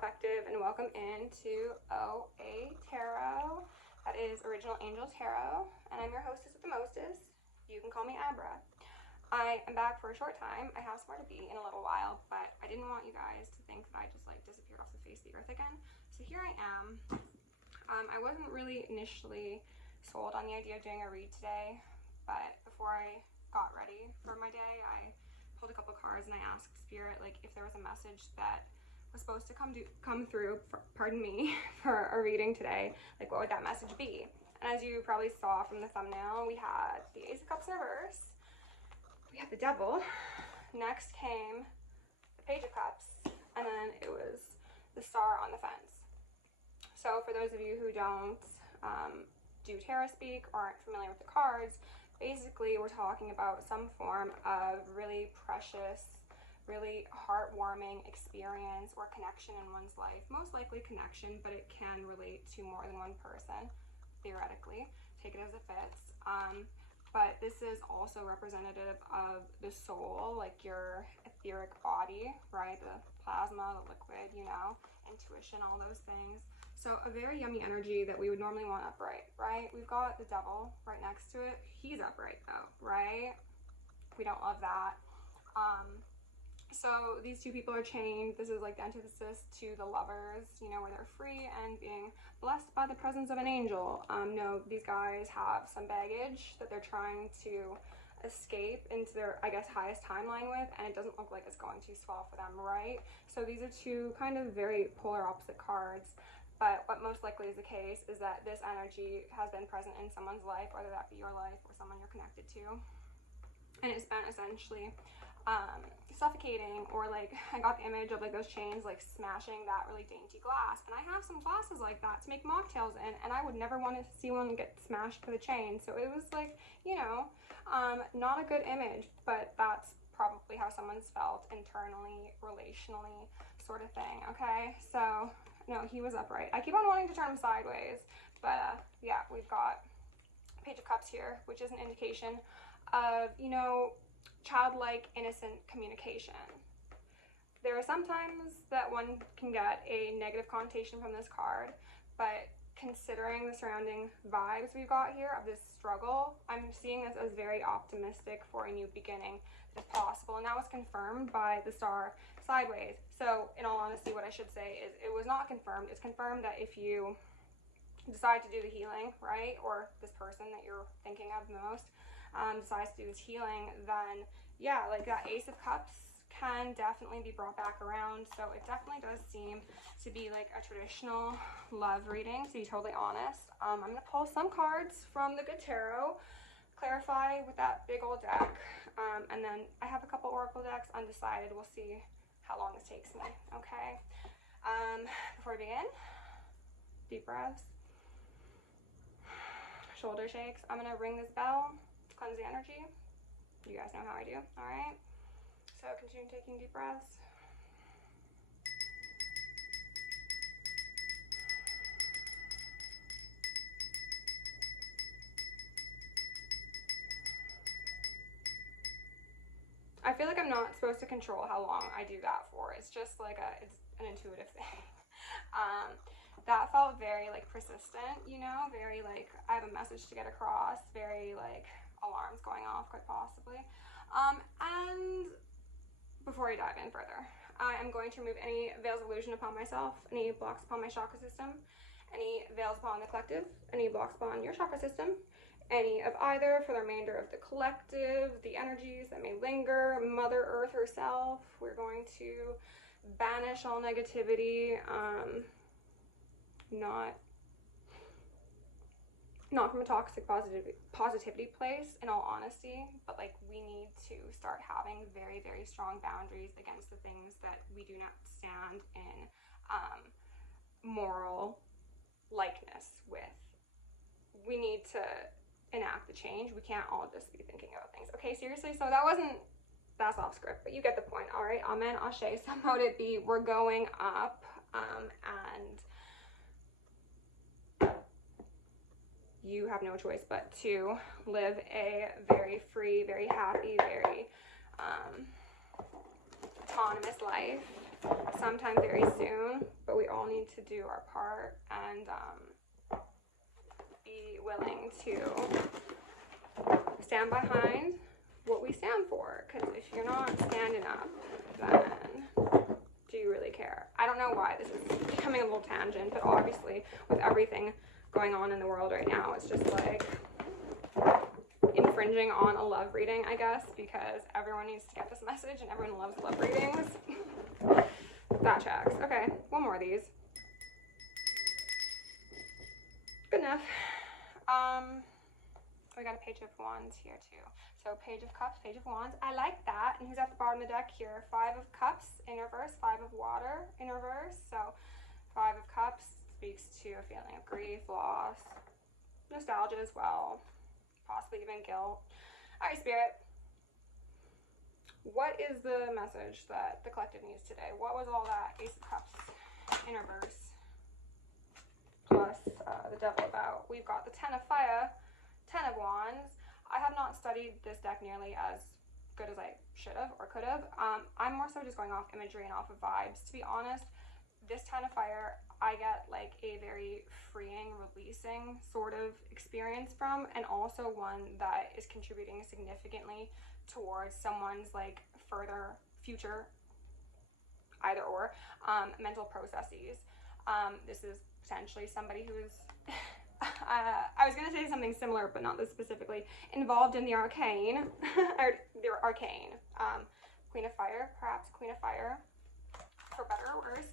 Collective, and welcome into OAtarot. That is Original Angel Tarot, and I'm your hostess with the mostest. You can call me Abra. I am back for a short time. I have somewhere to be in a little while, but I didn't want you guys to think that I just like disappeared off the face of the earth again. So here I am. I wasn't really initially sold on the idea of doing a read today, but before I got ready for my day, I pulled a couple cards and I asked Spirit like if there was a message that was supposed to come through, pardon me, for a reading today, like what would that message be? And as you probably saw from the thumbnail, we had the Ace of Cups in reverse, we had the Devil, next came the Page of Cups, and then it was the Star on the Fence. So for those of you who don't do tarot speak or aren't familiar with the cards, basically we're talking about some form of really precious, really heartwarming experience or connection in one's life. Most likely connection, but it can relate to more than one person, theoretically. Take it as it fits. But this is also representative of the soul, like your etheric body, right? The plasma, the liquid, you know, intuition, all those things. So a very yummy energy that we would normally want upright, right? We've got the Devil right next to it. He's upright though, right? We don't love that. So these two people are chained. This is like the antithesis to the Lovers, you know, where they're free and being blessed by the presence of an angel. No, these guys have some baggage that they're trying to escape into their, I guess, highest timeline with, and it doesn't look like it's going too swell for them, right? So these are two kind of very polar opposite cards. But what most likely is the case is that this energy has been present in someone's life, whether that be your life or someone you're connected to. And it's been essentially suffocating, or like, I got the image of like those chains like smashing that really dainty glass. And I have some glasses like that to make mocktails in, and I would never want to see one get smashed to the chain. So it was like, you know, not a good image, but that's probably how someone's felt internally, relationally, sort of thing, okay? So no, he was upright. I keep on wanting to turn him sideways, but yeah, we've got Page of Cups here, which is an indication of, you know, childlike, innocent communication. There are sometimes that one can get a negative connotation from this card, but considering the surrounding vibes we've got here of this struggle, I'm seeing this as very optimistic for a new beginning if possible, and that was confirmed by the Star sideways. So in all honesty, what I should say is it was not confirmed. It's confirmed that if you decide to do the healing, right, or this person that you're thinking of most decides to do this healing, then yeah, like that Ace of Cups can definitely be brought back around. So it definitely does seem to be like a traditional love reading, to be totally honest. I'm gonna pull some cards from the Good Tarot, clarify with that big old deck, and then I have a couple oracle decks undecided. We'll see how long this takes me, okay? Before we begin, deep breaths, shoulder shakes. I'm gonna ring this bell, cleanse the energy. You guys know how I do, all right? So continue taking deep breaths. I feel like I'm not supposed to control how long I do that for. It's just like it's an intuitive thing. That felt very like persistent, you know, very like I have a message to get across, very like alarms going off quite possibly. And before I dive in further, I am going to remove any veils of illusion upon myself, any blocks upon my chakra system, any veils upon the collective, any blocks upon your chakra system, any of either for the remainder of the collective, the energies that may linger, Mother Earth herself. We're going to banish all negativity, not from a toxic positivity place, in all honesty, but like we need to start having very, very strong boundaries against the things that we do not stand in moral likeness with. We need to enact the change. We can't all just be thinking about things. Okay, seriously, so that's off script, but you get the point. All right, amen, ashe, so mote it be. We're going up, and you have no choice but to live a very free, very happy, very autonomous life sometime very soon, but need to do our part and be willing to stand behind what we stand for. Because if you're not standing up, then do you really care? I don't know why this is becoming a little tangent, but obviously with everything going on in the world right now, it's just like infringing on a love reading, I guess, because everyone needs to get this message and everyone loves love readings. That checks. Okay, one more of these. Good enough. We got a Page of Wands here too. So Page of Cups, Page of Wands. I like that. And who's at the bottom of the deck here? Five of Cups in reverse, Five of Water in reverse. So Five of Cups speaks to a feeling of grief, loss, nostalgia as well, possibly even guilt. All right, Spirit. What is the message that the collective needs today? What was all that Ace of Cups in reverse plus the Devil about? We've got the Ten of Fire, Ten of Wands. I have not studied this deck nearly as good as I should have or could have. I'm more so just going off imagery and off of vibes. To be honest, this Ten of Fire, I get like a very freeing, releasing sort of experience from, and also one that is contributing significantly towards someone's like further future, either or, mental processes. This is potentially somebody who is I was going to say something similar, but not this specifically, involved in the arcane, or the arcane. Queen of Fire, perhaps Queen of Fire, for better or worse.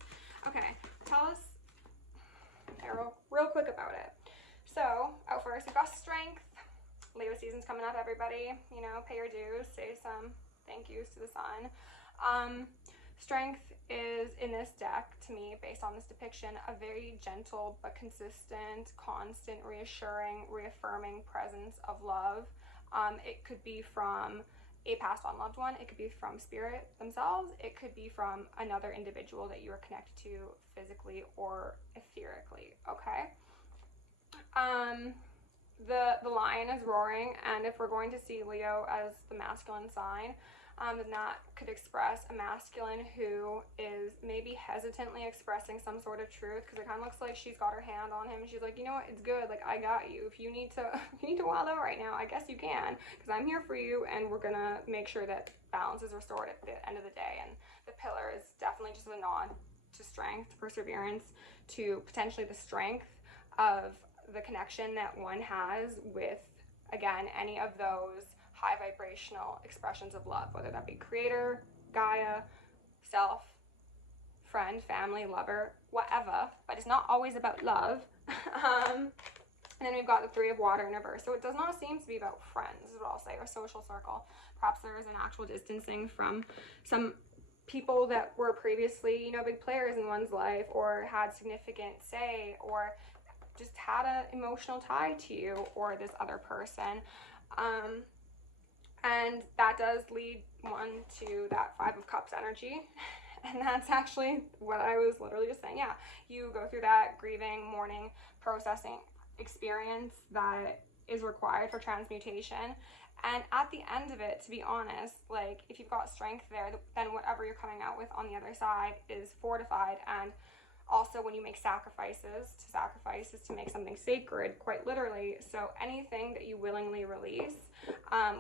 Okay, tell us, Arrow, real quick about it. So, out first, we've got Strength. Leo season's coming up, everybody. You know, pay your dues, say some thank yous to the sun. Strength is, in this deck, to me, based on this depiction, a very gentle but consistent, constant, reassuring, reaffirming presence of love. It could be from a passed on loved one, it could be from spirit themselves, it could be from another individual that you are connected to physically or etherically, okay? The lion is roaring, and if we're going to see Leo as the masculine sign, then that could express a masculine who is maybe hesitantly expressing some sort of truth, because it kind of looks like she's got her hand on him and she's like, you know what, it's good, like I got you. If you need to wild out right now, I guess you can, because I'm here for you, and we're gonna make sure that balance is restored at the end of the day. And the pillar is definitely just a nod to strength, perseverance, to potentially the strength of the connection that one has with, again, any of those high vibrational expressions of love, whether that be creator, Gaia, self, friend, family, lover, whatever, but it's not always about love. And then we've got the Three of Water in reverse. So it does not seem to be about friends, is what I'll say, or social circle. Perhaps there is an actual distancing from some people that were previously, you know, big players in one's life, or had significant say, or just had an emotional tie to you or this other person. And that does lead one to that Five of Cups energy. And that's actually what I was literally just saying. Yeah, you go through that grieving, mourning, processing experience that is required for transmutation. And at the end of it, to be honest, like if you've got strength there, then whatever you're coming out with on the other side is fortified. And also when you make sacrifices to make something sacred, quite literally. So anything that you willingly release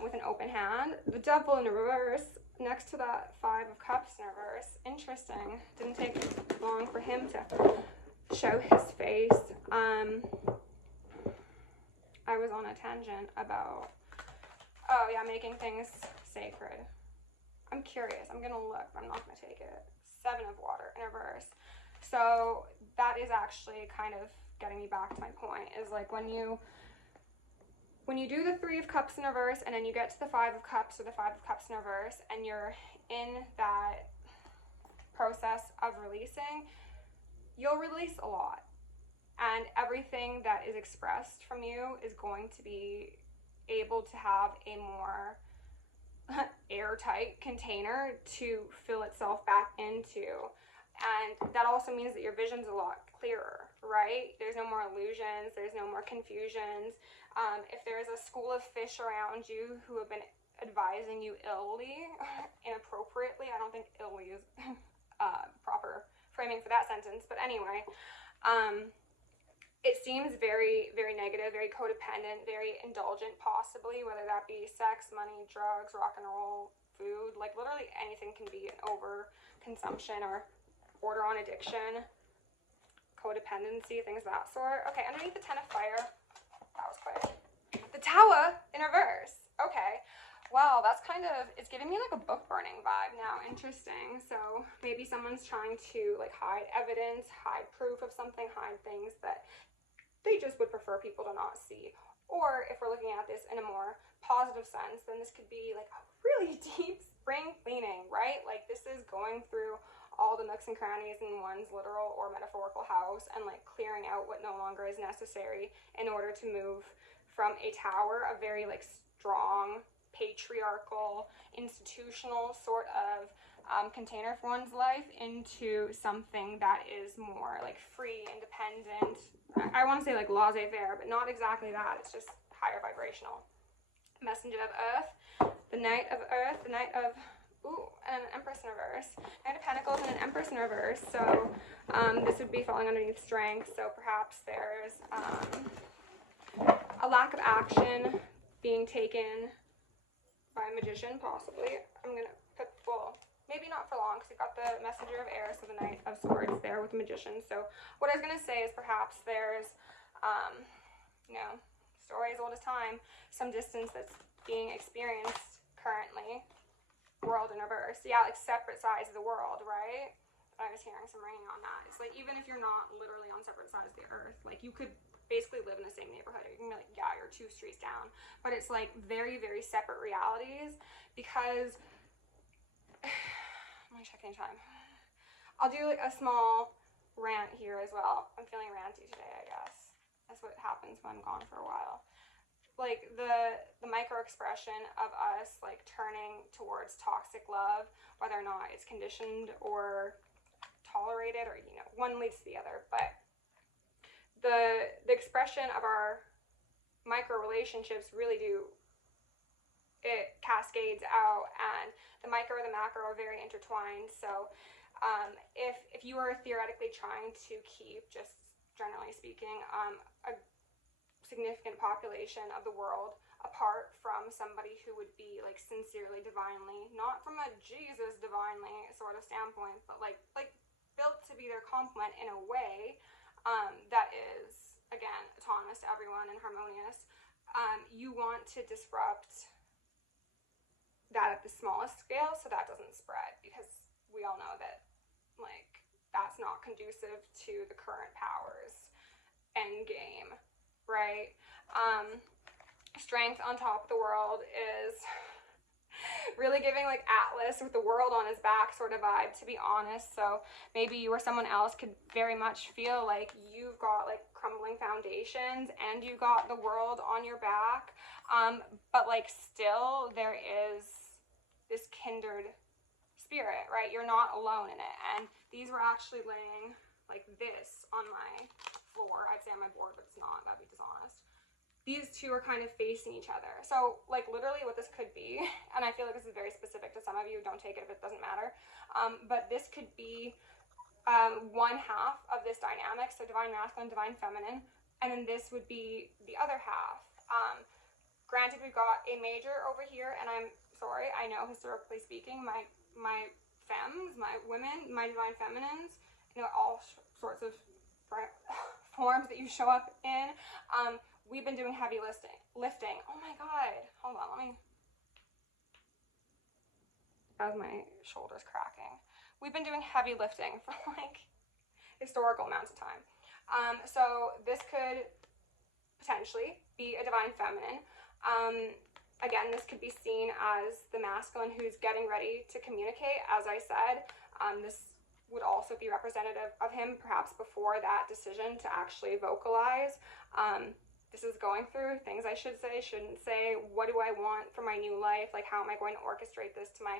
with an open hand. The Devil in reverse, next to that Five of Cups in reverse. Interesting. Didn't take long for him to show his face. I was on a tangent about, oh yeah, making things sacred. I'm curious. I'm gonna look, but I'm not gonna take it. Seven of Water in reverse. So that is actually kind of getting me back to my point, is like when you do the Three of Cups in reverse and then you get to the Five of Cups or the Five of Cups in reverse, and you're in that process of releasing, you'll release a lot. And everything that is expressed from you is going to be able to have a more airtight container to fill itself back into. And that also means that your vision's a lot clearer, right? There's no more illusions, there's no more confusions. If there's a school of fish around you who have been advising you illy, inappropriately, I don't think illy is proper framing for that sentence. But anyway, it seems very, very negative, very codependent, very indulgent, possibly, whether that be sex, money, drugs, rock and roll, food, like literally anything can be an over consumption or border on addiction, codependency, things of that sort. Okay, underneath the Ten of Fire, that was quick. The Tower in reverse. Okay, well, that's kind of, it's giving me like a book burning vibe now. Interesting. So maybe someone's trying to like hide evidence, hide proof of something, hide things that they just would prefer people to not see. Or if we're looking at this in a more positive sense, then this could be like a really deep spring cleaning, right? Like this is going through all the nooks and crannies in one's literal or metaphorical house and like clearing out what no longer is necessary in order to move from a tower, a very like strong, patriarchal, institutional sort of container for one's life, into something that is more like free, independent. I want to say like laissez-faire, but not exactly that. It's just higher vibrational. Messenger of Earth, the Knight of Earth, the Knight of, and an Empress in reverse. Knight of Pentacles and an Empress in reverse. So this would be falling underneath Strength. So perhaps there's a lack of action being taken by a magician, possibly. I'm gonna put, well, maybe not for long, because you've got the Messenger of Air, so the Knight of Swords there with the magician. So what I was gonna say is perhaps there's, you know, story as old as time, some distance that's being experienced currently. World in reverse. Yeah, like separate sides of the world, right? I was hearing some ringing on that. It's like, even if you're not literally on separate sides of the earth, like you could basically live in the same neighborhood. You can be like, yeah, you're 2 streets down. But it's like very, very separate realities, because let me check any time. I'll do like a small rant here as well. I'm feeling ranty today, I guess. That's what happens when I'm gone for a while. Like the micro expression of us like turning towards toxic love, whether or not it's conditioned or tolerated, or, you know, one leads to the other, but the expression of our micro relationships really do, it cascades out, and the micro and the macro are very intertwined. So if you are theoretically trying to keep, just generally speaking, a significant population of the world apart from somebody who would be like sincerely divinely, not from a Jesus divinely sort of standpoint, but like built to be their complement in a way that is, again, autonomous to everyone and harmonious, you want to disrupt that at the smallest scale so that doesn't spread, because we all know that like that's not conducive to the current powers end game, right? Strength on top of the world is really giving like Atlas with the world on his back sort of vibe, to be honest. So maybe you or someone else could very much feel like you've got like crumbling foundations and you got the world on your back, but like still there is this kindred spirit, right? You're not alone in it. And these were actually laying like this on my floor. I'd say on my board, but it's not. That'd be dishonest. These two are kind of facing each other. So like literally what this could be, and I feel like this is very specific to some of you, don't take it if it doesn't matter, but this could be one half of this dynamic, so divine masculine, divine feminine, and then this would be the other half. Granted, we've got a major over here, and I'm sorry, I know historically speaking, my femmes, my women, my divine feminines, you know, all sorts of forms that you show up in, we've been doing heavy lifting. Oh my God, hold on, that was my shoulders cracking. We've been doing heavy lifting for like historical amounts of time. So this could potentially be a divine feminine. Again, this could be seen as the masculine who's getting ready to communicate, as I said. This would also be representative of him perhaps before that decision to actually vocalize. This is going through things I should say, shouldn't say. What do I want for my new life? Like, how am I going to orchestrate this to my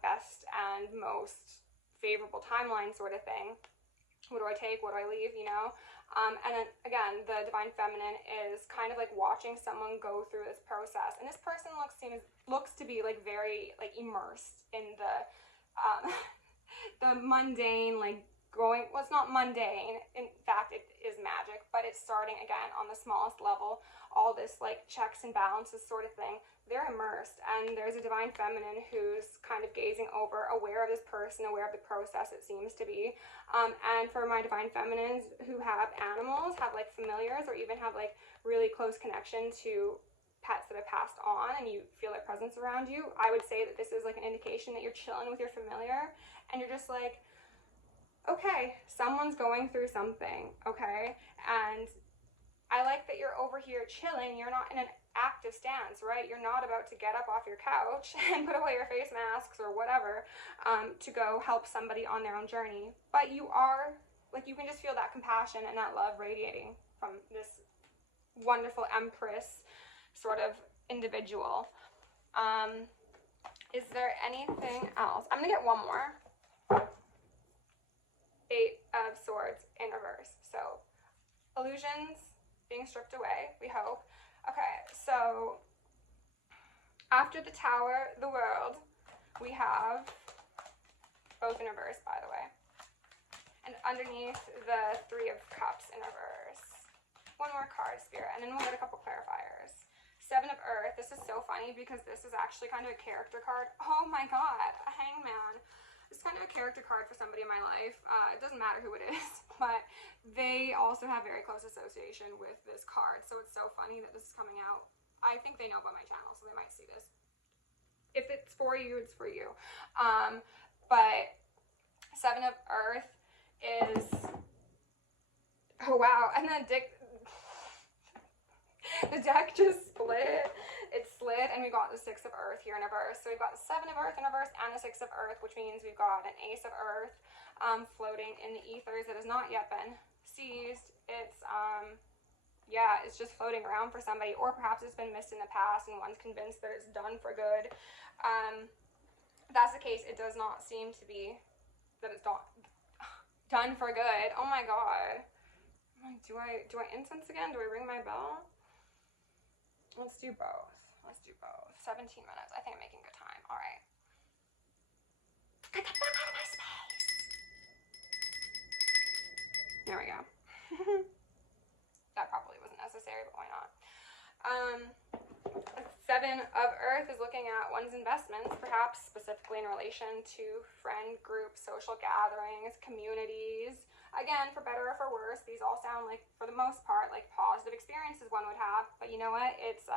best and most favorable timeline sort of thing? What do I take? What do I leave, you know? And then, again, the divine feminine is kind of like watching someone go through this process. And this person looks to be, like, very, like, immersed in the, the mundane, like, going, well, it's not mundane, in fact it is magic, but it's starting again on the smallest level, all this like checks and balances sort of thing. They're immersed, and there's a divine feminine who's kind of gazing over, aware of this person, aware of the process, it seems to be. And for my divine feminines who have animals, have like familiars, or even have like really close connection to pets that have passed on, and you feel their presence around you, I would say that this is like an indication that you're chilling with your familiar, and you're just like, okay, someone's going through something, okay? And I like that you're over here chilling. You're not in an active stance, right? You're not about to get up off your couch and put away your face masks or whatever to go help somebody on their own journey. But you are, like, you can just feel that compassion and that love radiating from this wonderful empress sort of individual. Is there anything else? I'm gonna get one more. 8 of Swords in reverse. So illusions being stripped away, we hope. Okay, so after the Tower, the World, we have both in reverse, by the way. And underneath, the 3 of Cups in reverse. One more card, Spirit, and then we'll get a couple clarifiers. 7 of Earth. This is so funny because this is actually kind of a character card. Oh my god, a Hangman. It's kind of a character card for somebody in my life. It doesn't matter who it is, but they also have very close association with this card. So it's so funny that this is coming out. I think they know about my channel, so they might see this. If it's for you, it's for you. But 7 of Earth is, oh wow, and then the deck just split. It slid, and we got the 6 of Earth here in reverse. So we've got the 7 of Earth in reverse and the 6 of Earth, which means we've got an Ace of Earth floating in the ethers that has not yet been seized. It's, yeah, it's just floating around for somebody, or perhaps it's been missed in the past and one's convinced that it's done for good. If that's the case, it does not seem to be that it's done for good. Oh my god. Do I incense again? Do I ring my bell? Let's do both. 17 minutes. I think I'm making good time. All right. Get the fuck out of my space. There we go. That probably wasn't necessary, but why not? 7 of Earth is looking at one's investments, perhaps specifically in relation to friend groups, social gatherings, communities. Again, for better or for worse, these all sound like, for the most part, like positive experiences one would have. But you know what? It's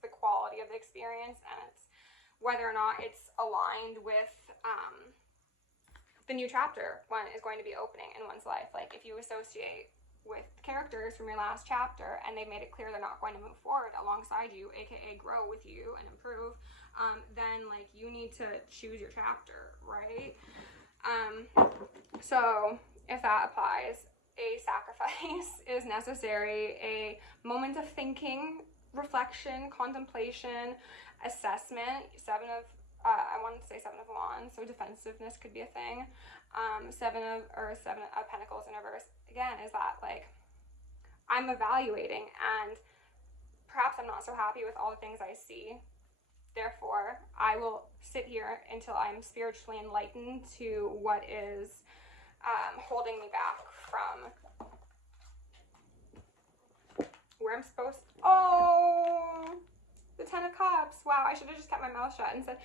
the quality of the experience, and it's whether or not it's aligned with the new chapter one is going to be opening in one's life. Like if you associate with characters from your last chapter and they've made it clear they're not going to move forward alongside you, aka grow with you and improve, then like you need to choose your chapter, right? So if that applies, a sacrifice is necessary, a moment of thinking, reflection, contemplation, assessment. I wanted to say 7 of Wands, so defensiveness could be a thing. 7 of Pentacles in reverse, again, is that like, I'm evaluating, and perhaps I'm not so happy with all the things I see. Therefore, I will sit here until I'm spiritually enlightened to what is holding me back from where I'm supposed to. Oh, the 10 of Cups. Wow, I should have just kept my mouth shut and said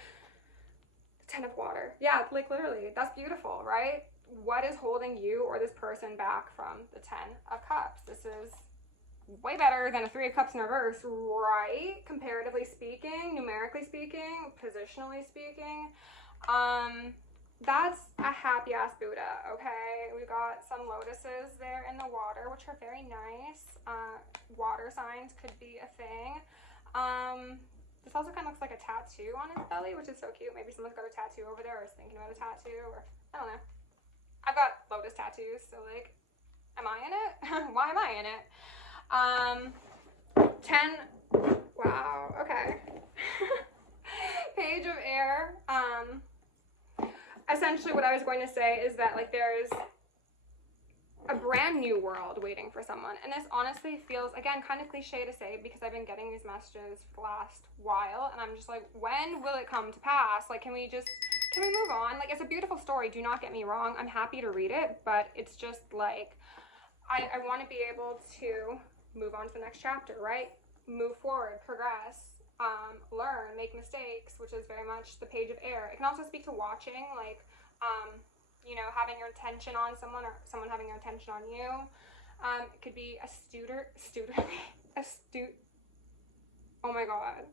10 of Water. Yeah, like literally, that's beautiful, right? What is holding you or this person back from the 10 of Cups? This is way better than a 3 of Cups in reverse, right? Comparatively speaking, numerically speaking, positionally speaking. That's a happy ass Buddha, okay? We got some lotuses there in the water, which are very nice. Water signs could be a thing. This also kind of looks like a tattoo on his belly, which is so cute. Maybe someone's got a tattoo over there or is thinking about a tattoo, or I don't know. I've got lotus tattoos, so like, am I in it? Why am I in it? 10, wow, okay. Page of Air. Essentially what I was going to say is that like there's a brand new world waiting for someone, and this honestly feels, again, kind of cliche to say because I've been getting these messages for the last while, and I'm just like, when will it come to pass? Like, can we can we move on? Like, it's a beautiful story, do not get me wrong. I'm happy to read it, but it's just like, I want to be able to move on to the next chapter, right? Move forward, progress, learn, make mistakes, which is very much the page of air. It can also speak to watching, like, you know, having your attention on someone or someone having your attention on you. It could be oh my god.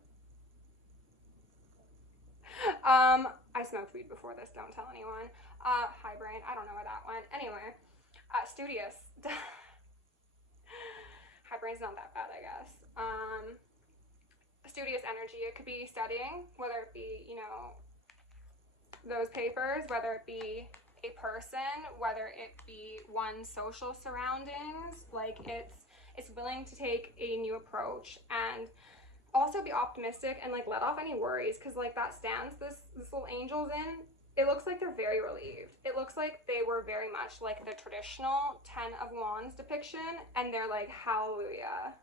I smoked weed before this, don't tell anyone. Hi brain, I don't know where that went. Anyway, studious. Hi brain's not that bad, I guess. Studious energy, it could be studying, whether it be, you know, those papers, whether it be a person, whether it be one's social surroundings. Like, it's willing to take a new approach and also be optimistic and like let off any worries, because like that stance this little angel's in, it looks like they're very relieved. It looks like they were very much like the traditional 10 of Wands depiction, and they're like, hallelujah,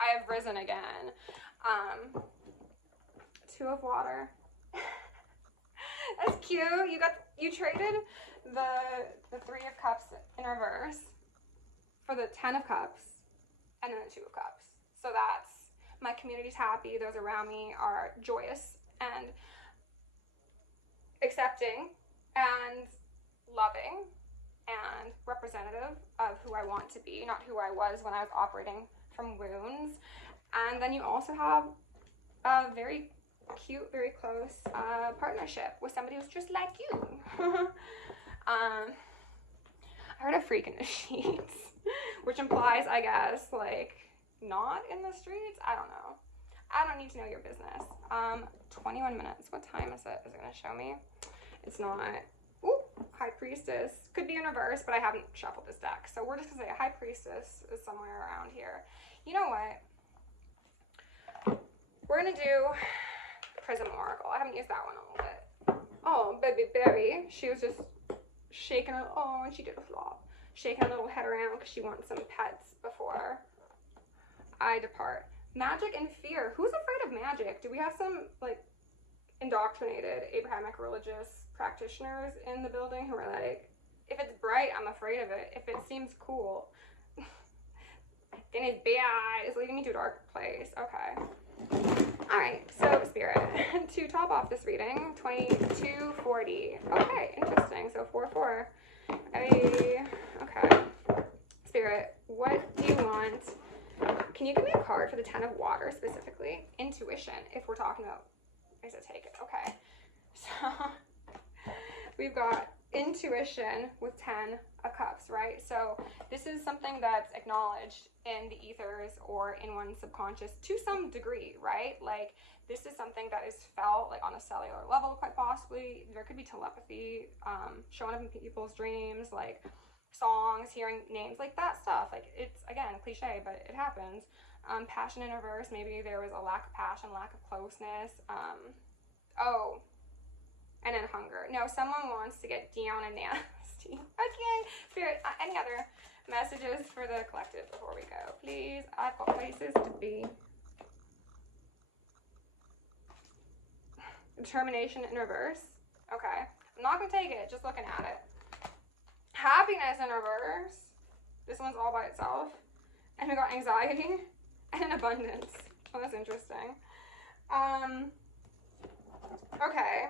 I have risen again. 2 of Water. That's cute. You traded the 3 of Cups in reverse for the 10 of Cups and then the 2 of Cups. So that's, my community's happy, those around me are joyous and accepting and loving and representative of who I want to be, not who I was when I was operating from wounds. And then you also have a very cute, very close partnership with somebody who's just like you. I heard a freak in the sheets, which implies, I guess, like, not in the streets. I don't know. I don't need to know your business. 21 minutes. What time is it? Is it going to show me? It's not. Ooh, High Priestess. Could be in reverse, but I haven't shuffled this deck. So we're just going to say High Priestess is somewhere around here. You know what? We're going to do Prism Oracle. I haven't used that one in a little bit. Oh, baby Berry. She was just shaking her, oh, and she did a flop. Shaking her little head around because she wants some pets before I depart. Magic and fear. Who's afraid of magic? Do we have some, like, indoctrinated Abrahamic religious practitioners in the building who are like, if it's bright, I'm afraid of it. If it seems cool, then it's bad. It's leading me to a dark place. Okay. Alright, so Spirit, to top off this reading, 2240. Okay, interesting. So 4-4. Okay. Spirit, what do you want? Can you give me a card for the 10 of Water specifically? Intuition, if we're talking about, I said take it. Okay. So we've got intuition with 10 of Cups, right? So this is something that's acknowledged in the ethers or in one's subconscious to some degree, right? Like, this is something that is felt like on a cellular level, quite possibly. There could be telepathy, showing up in people's dreams, like songs, hearing names, like that stuff. Like, it's, again, cliche, but it happens. Passion in reverse, maybe there was a lack of passion, lack of closeness. Oh, and then hunger. No, someone wants to get down and nasty. Okay, Spirit, any other messages for the collective before we go? Please, I've got places to be. Determination in reverse. Okay, I'm not going to take it, just looking at it. Happiness in reverse. This one's all by itself. And we got anxiety and abundance. Oh, that's interesting. Okay.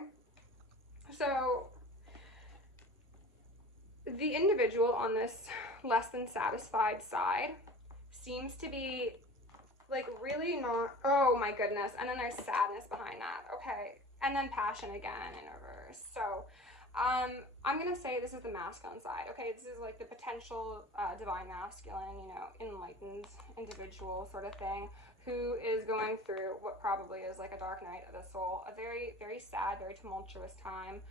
So the individual on this less than satisfied side seems to be like really not, oh my goodness. And then there's sadness behind that. Okay. And then passion again in reverse. So I'm going to say this is the masculine side. Okay, this is like the potential divine masculine, you know, enlightened individual sort of thing, who is going through what probably is like a dark night of the soul, a very, very sad, very tumultuous time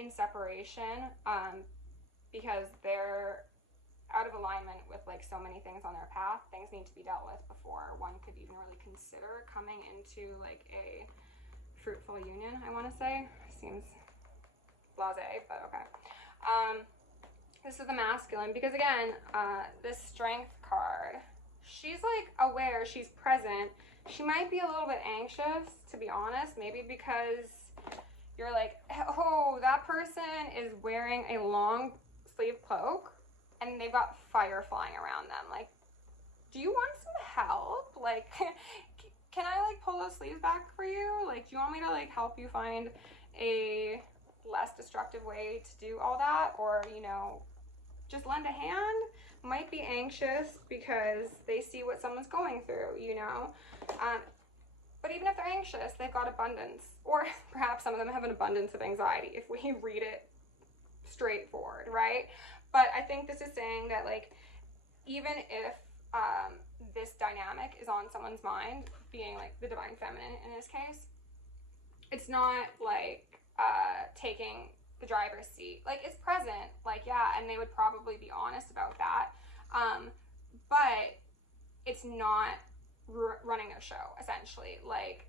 in separation, because they're out of alignment with like so many things on their path. Things need to be dealt with before one could even really consider coming into like a fruitful union, I want to say. Seems blasé, but okay. This is the masculine, because again, this strength card, she's like aware, she's present. She might be a little bit anxious, to be honest, maybe because you're like, oh, that person is wearing a long sleeve cloak and they've got fire flying around them. Like, do you want some help? Like, can I like pull those sleeves back for you? Like, do you want me to like help you find a less destructive way to do all that? Or, you know, just lend a hand? Might be anxious because they see what someone's going through, you know? But even if they're anxious, they've got abundance. Or perhaps some of them have an abundance of anxiety if we read it straightforward, right? But I think this is saying that, like, even if this dynamic is on someone's mind, being like the divine feminine in this case, it's not like taking the driver's seat. Like, it's present, like, yeah, and they would probably be honest about that. But it's not running a show, essentially. Like,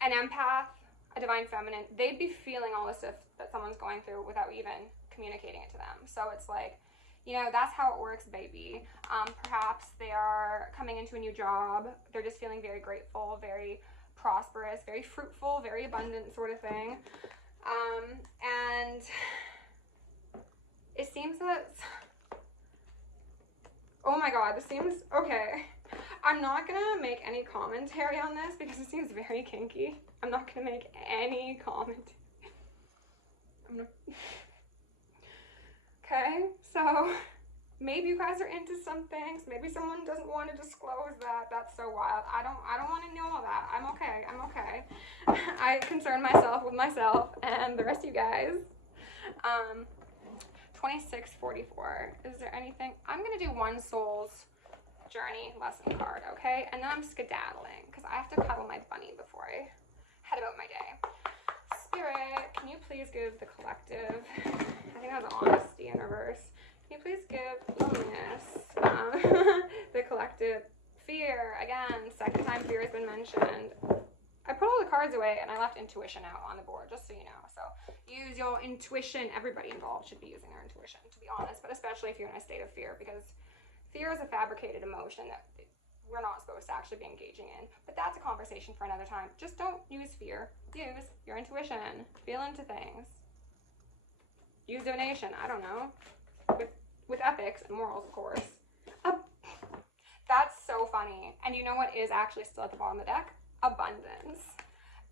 an empath, a divine feminine, they'd be feeling all the stuff that someone's going through without even communicating it to them. So it's like, you know, that's how it works, baby. Perhaps they are coming into a new job. They're just feeling very grateful, very prosperous, very fruitful, very abundant sort of thing. And it seems that, oh my God, this seems, okay. I'm not gonna make any commentary on this because it seems very kinky. I'm not gonna make any comment. Okay, so maybe you guys are into some things. Maybe someone doesn't want to disclose that. That's so wild. I don't want to know all that. I'm okay. I concern myself with myself and the rest of you guys. 2644. Is there anything? I'm gonna do one soul's journey lesson card, okay? And then I'm skedaddling because I have to cuddle my bunny before I head about my day. Spirit, can you please give the collective, I think that was honesty in reverse. Can you please give loneliness, the collective, fear, again, second time fear has been mentioned. I put all the cards away and I left intuition out on the board, just so you know. So use your intuition. Everybody involved should be using their intuition, to be honest, but especially if you're in a state of fear, because fear is a fabricated emotion that we're not supposed to actually be engaging in. But that's a conversation for another time. Just don't use fear. Use your intuition. Feel into things. Use divination. I don't know. With ethics and morals, of course. That's so funny. And you know what is actually still at the bottom of the deck? Abundance.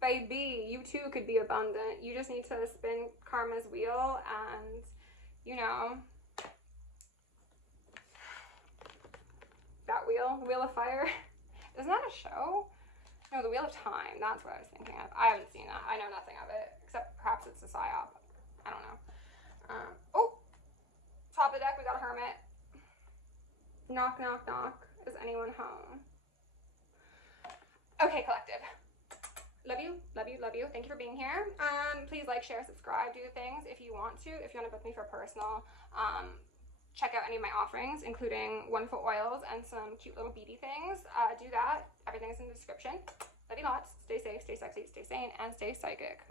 Baby, you too could be abundant. You just need to spin karma's wheel and, you know, that wheel, the Wheel of Fire. Isn't that a show? No, the Wheel of Time. That's what I was thinking of. I haven't seen that. I know nothing of it, except perhaps it's a psyop. I don't know. Oh, top of the deck, we got a Hermit. Knock, knock, knock. Is anyone home? Okay, collective. Love you, love you, love you. Thank you for being here. Please like, share, subscribe, do things if you want to. If you want to book me for personal, check out any of my offerings, including wonderful oils and some cute little beady things. Do that. Everything is in the description. Love you lots. Stay safe, stay sexy, stay sane, and stay psychic.